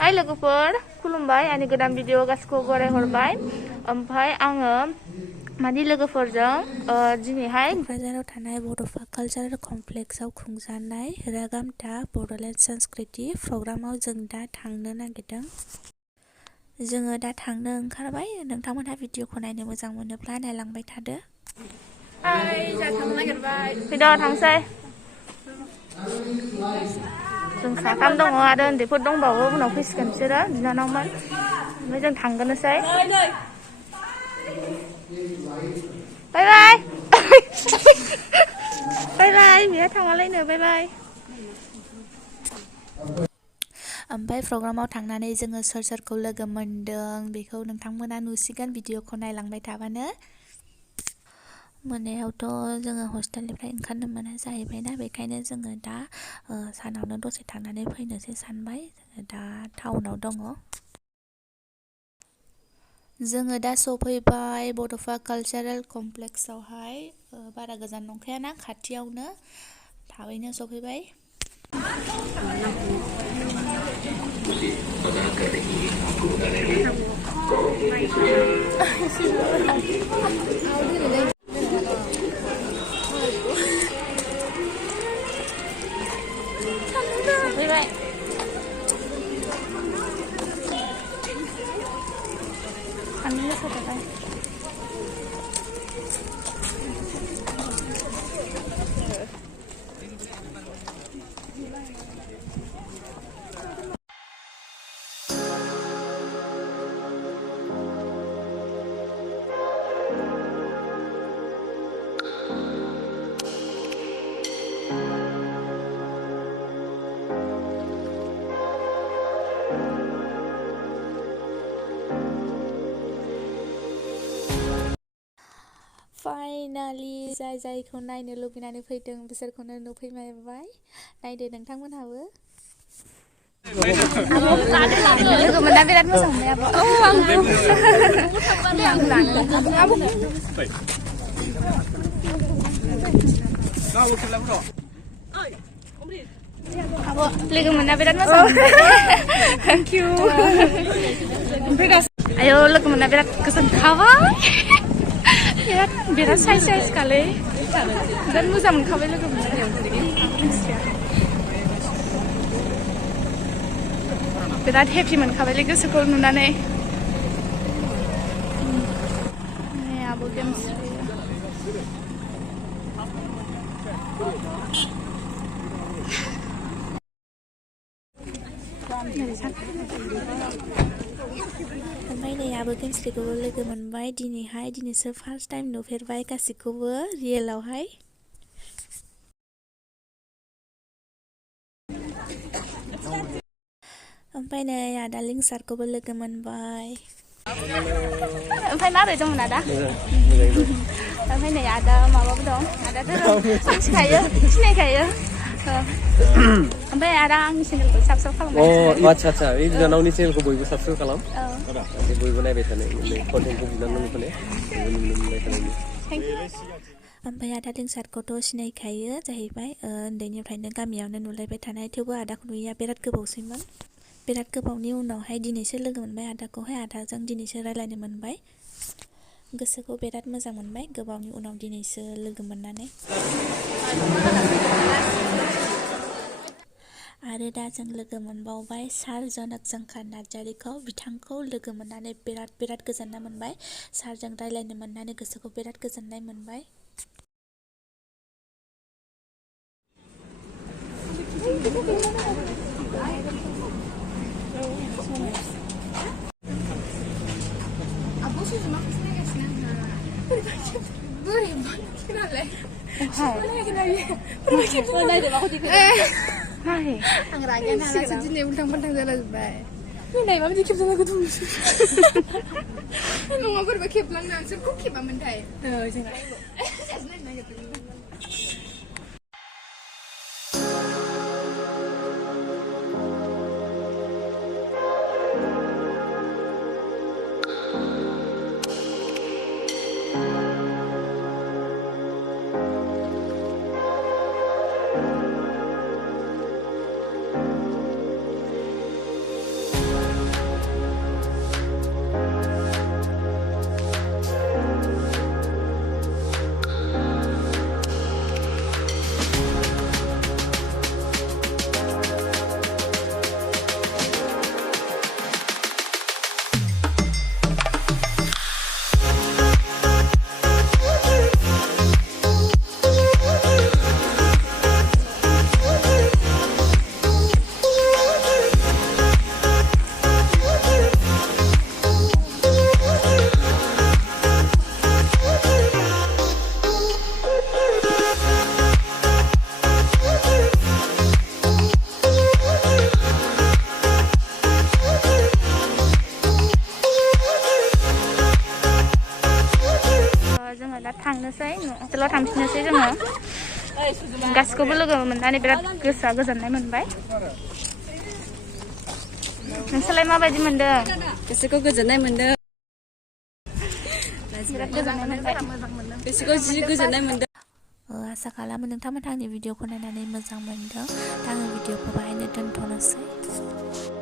Hai लोगोफोर खुलुमबाय आंनि गोदान भिडिअ गासिखौबो बरायहरबाय ओमफ्राय आङो मानि लोगोफोरजों दिनैहाय क'क्राझाराव थानाय बड'फा कालचारेल कमप्लेक्सआव खुंजानाय रागामथा बड'लेण्ड संस्कृति प्रग्रामाव जों दा थांनो नागिरदों। जोङो दा थांनो ओंखारबाय। नोंथांमोनहा भिडिअखौ नायनो मोजां मोनोब्ला नायलांबाय थादो। हाय जा थांनो नागिरबाय फैद' थांसै जों साथाम दङ आरो उन्दैफोर दंबावो उनाव फैसिगोन बिसोरो बिनानावमोन ओमफ्राय जों थांगोननोसै बाय बाय बाय बाय बेहा थांमालायनो बाय बाय। ओमफ्राय प्रग्रामाव थांनानै जोङो सोर सोरखौ लोगो मोनदों बेखौ नोंथांमोना नुसिगोन भिडिअखौ नायलांबाय थाबानो। मोनायावथ' जोङो हस्टेलनिफ्राय ओंखारनो मोना जाहैबायना, बेखायनो जोङो दा सानावनो दसे थानानै फैनोसै सानबाय। दा टाउनाव दङ। जोङो दा सफैबाय बड'फा कालचारेल कमप्लेक्सआवहाय। बारा गोजान नंखायाना, खाथियावनो थाबैनो सफैबाय। सफैबाय थांनो गोसो जाबाय। फाइनालि जाय जायखौ नायनो लुबैनानै फैदों बिसोरखौनो नुफैबाय। नायदो नोंथांमोनहाबो। लोगो मोनना बिराद मोजां मोनबाय आब'। औ आब' लोगो मोनना बिराद मोजां मोनबाय। Thank you. आयौ लोगो मोनना बिराद गोजोनखाबाय। बिराद साइज खालै बिराद मोजां मोनखाबाय लोगो मोनना। बिराद हेपि मोनखाबायलै गोसोखौ नुनानै। आब' गेम्स ओमफ्राय नै आबो गेमस्रिखौबो लोगो मोनबाय दिनैसो फार्स्ट टाइम नुफेरबाय गासिखौबो रियेलावहाय। ओमफ्राय नै आदा लिंसारखौबो लोगो मोनबाय। ओमफ्राय माबोरै दंमोन आदा? ओमफ्राय नै आदा माबाबो दं, आदाथ' मिथिखायो सिनायखायो। ओमफ्राय आदा आंनि चेनेलखौ साबस्क्राइब खालामबाय। आदसा बे बिनानावनि चेनेलखौ बयबो साबस्क्राइब खालाम। बयबो नायबाय थानाय कन्टेन्टखौ बिनानाव नुबाय थानायनि। ओमफ्राय आदा लिंसारखौथ' सिनायखायो जाहैबाय, उन्दैनिफ्रायनो गामियावनो नुलायबाय थानाय। थेवबो आदाखौ नुयैया बिराद गोबावसैमोन। बिराद गोबावनि उनावहाय दिनैसो लोगो मोनबाय आदाखौहाय। आदाजों दिनैसो रायज्लायनो मोनबाय। गोसोखौ बिराद मोजां मोनबाय गोबावनि उनाव दिनैसो लोगो मोननानै। आरो दा जों लोगो मोनबावबाय सार जनक जोंखार नार्जारिखौ। बिथांखौ लोगो मोननानै बिराद गोजोननाय मोनबाय। सारजों रायज्लायनो मोननानै गोसोखौ बिराद गोजोननाय मोनबाय। आं रागाया नालासो दिनै उल्थां फाल्थां जालाजोब्बाय। नाय माबायदि खेबजानायखौ दंसै। नङा बोरैबा खेबलांना सोरखौ खेबामोनथाय? जोंना थांफिननोसै हस्टेलाव थांफिननोसै जोङो गासिखौबो लोगो मोननानै बिराद गोसोआ गोजोननाय मोनबाय नोंसोरलाय माबायदि मोनदों गोसोखौ गोजोननाय मोनदों बिराद गोजोननाय मोनबाय गोसोखौ जि गोजोननाय मोनदों आसा खालामो नोंथांमोनहा आंनि भिडिअखौ नायनानै मोजां मोनदों दा आङो भिडिअखौ बाहायनो दोनथ'नोसै